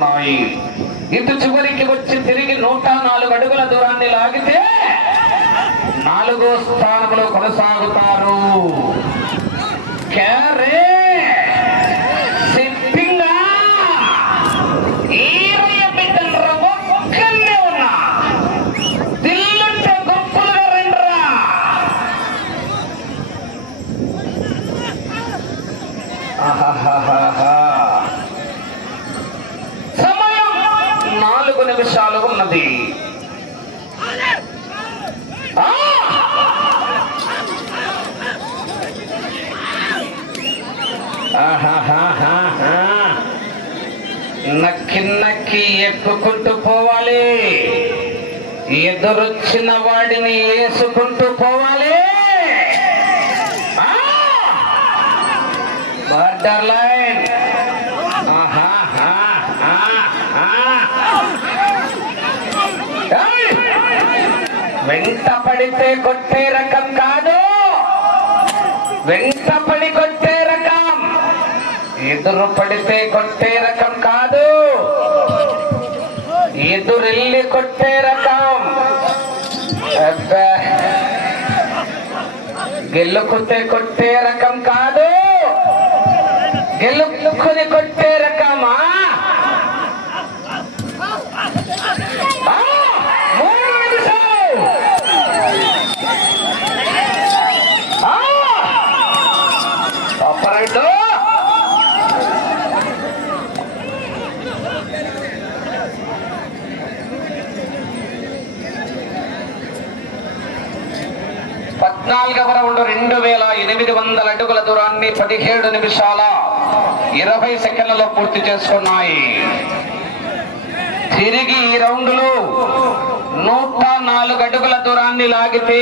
ఉన్నాయి. ఇటు చివరికి వచ్చి తిరిగి నూట నాలుగు అడుగుల దూరాన్ని లాగితే నాలుగో స్థానంలో కొనసాగుతారు. క్యారే నాలుగు నిమిషాలు ఉన్నది. నక్కి నక్కి ఎక్కుకుంటూ పోవాలి. ఎదురొచ్చిన వాడిని వేసుకుంటూ పోవాలి. బార్డర్లా? వెంట పడితే కొట్టే రకం కాదు. వెంట పడి కొట్టే రకం. ఎదురు పడితే కొట్టే రకం కాదు. ఎదురెళ్ళి కొట్టే రకం. గెలుకుతే కొట్టే రకం కాదు. గెలుక్కుని కొట్టే రకమా ఆ, మూడు నిమిషాలు. ఆ, ఆపరేటు. పద్నాలుగవ రౌండ్ రెండు వేల ఎనిమిది వందల అడుగుల దూరాన్ని పదిహేడు నిమిషాల ఇరవై సెకండ్లలో పూర్తి చేసుకున్నాయి. తిరిగి ఈ రౌండ్లో నూట నాలుగు అడుగుల దూరాన్ని లాగితే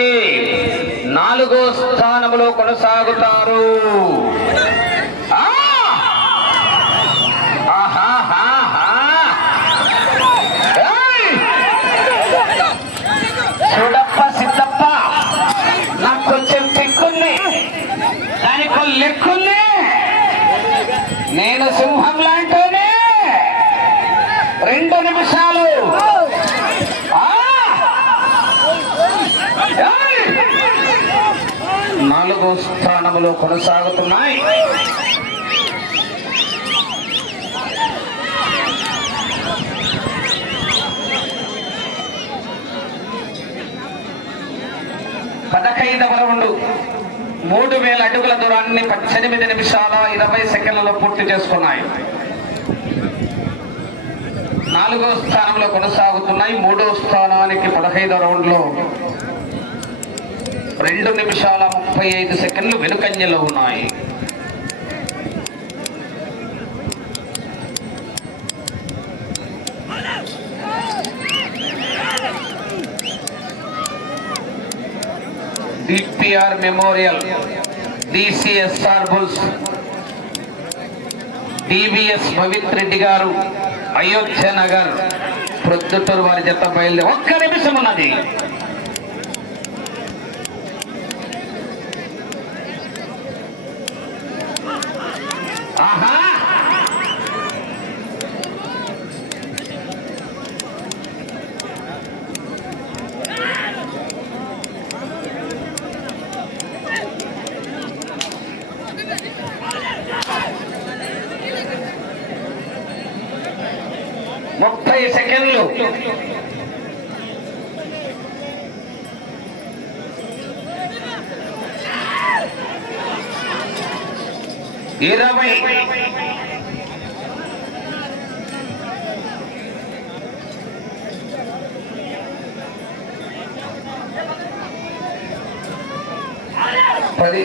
నాలుగో స్థానంలో కొనసాగుతారు. నేను సింహం లాంటోనే రెండు నిమిషాలు. నాలుగో స్థానంలో కొనసాగుతున్నాయి. పదహైదవ రౌండ్ మూడు వేల అడుగుల దూరాన్ని పద్దెనిమిది నిమిషాల ఇరవై సెకండ్లలో పూర్తి చేసుకున్నాయి. నాలుగో స్థానంలో కొనసాగుతున్నాయి. మూడో స్థానానికి పదహైదో రౌండ్లో. రెండు నిమిషాల ముప్పై ఐదు సెకండ్లు వెనుకంజలో ఉన్నాయి. DPR memorial DCSR bulls DVS Bhavith Reddy గారు అయోధ్య నగర్ ప్రొద్దుటూరు వారి జత బయలుదేరి ఒక్క నిమిషం ఉన్నది. ముప్పై సెకండ్లు. ఇరవై. పది.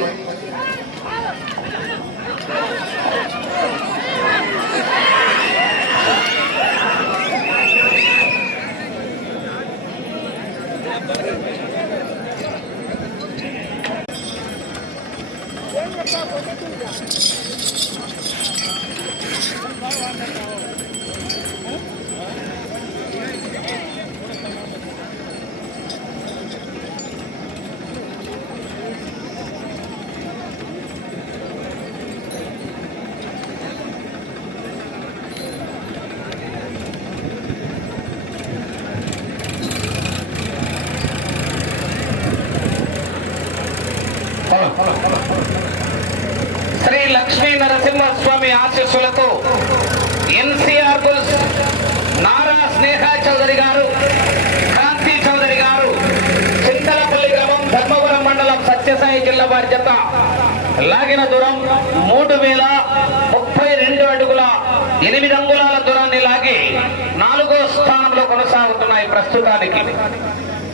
స్వామి ఆశీస్సులతో ఎన్సీఆర్ బుల్స్ నారా స్నేహ చౌదరి గారు కాంతి చౌదరి గారు చింతలపల్లి గ్రామం ధర్మవరం మండలం సత్యసాయి జిల్లా వారి జత లాగిన దూరం మూడు వేల ముప్పై రెండు అడుగుల ఎనిమిది అంగుళాల దూరాన్ని లాగి నాలుగో స్థానంలో కొనసాగుతున్నాయి ప్రస్తుతానికి.